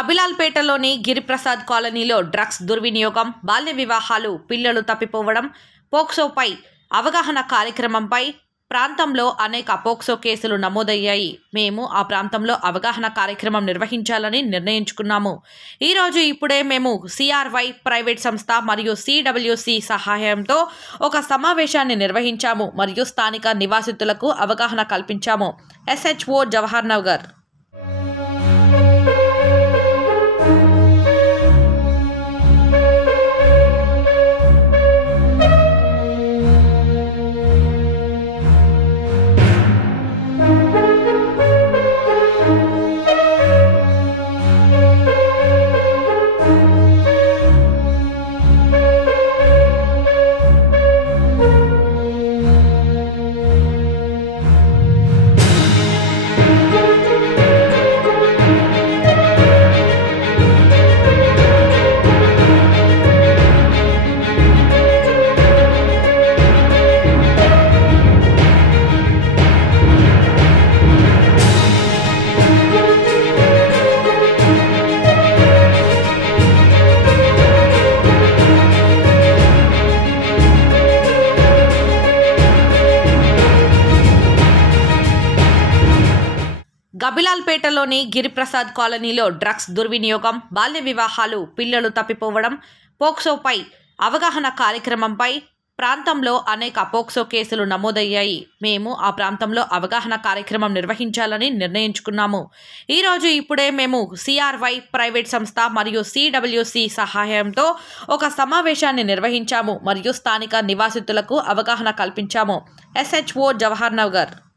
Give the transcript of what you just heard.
గబిలాల్పేటలోని గిరిప్రసాద్ కాలనీలో డ్రగ్స్ దుర్వినియోగం, బాల్య వివాహాలు, పిల్లలు తప్పిపోవడం, పోక్సోపై అవగాహన కార్యక్రమంపై ప్రాంతంలో అనేక పోక్సో కేసులు నమోదయ్యాయి. మేము ఆ ప్రాంతంలో అవగాహన కార్యక్రమం నిర్వహించాలని నిర్ణయించుకున్నాము. ఈరోజు ఇప్పుడే మేము సిఆర్వై ప్రైవేట్ సంస్థ మరియు సిడబ్ల్యూసి సహాయంతో ఒక సమావేశాన్ని నిర్వహించాము మరియు స్థానిక నివాసితులకు అవగాహన కల్పించాము. SHO జవహర్ నగర్. గబిలాల్పేటలోని గిరిప్రసాద్ కాలనీలో డ్రగ్స్ దుర్వినియోగం, బాల్య వివాహాలు, పిల్లలు తప్పిపోవడం, పోక్సోపై అవగాహన కార్యక్రమంపై ప్రాంతంలో అనేక పోక్సో కేసులు నమోదయ్యాయి. మేము ఆ ప్రాంతంలో అవగాహన కార్యక్రమం నిర్వహించాలని నిర్ణయించుకున్నాము. ఈరోజు ఇప్పుడే మేము సిఆర్వై ప్రైవేట్ సంస్థ మరియు సిడబ్ల్యూసి సహాయంతో ఒక సమావేశాన్ని నిర్వహించాము మరియు స్థానిక నివాసితులకు అవగాహన కల్పించాము. SHO జవహర్ నగర్.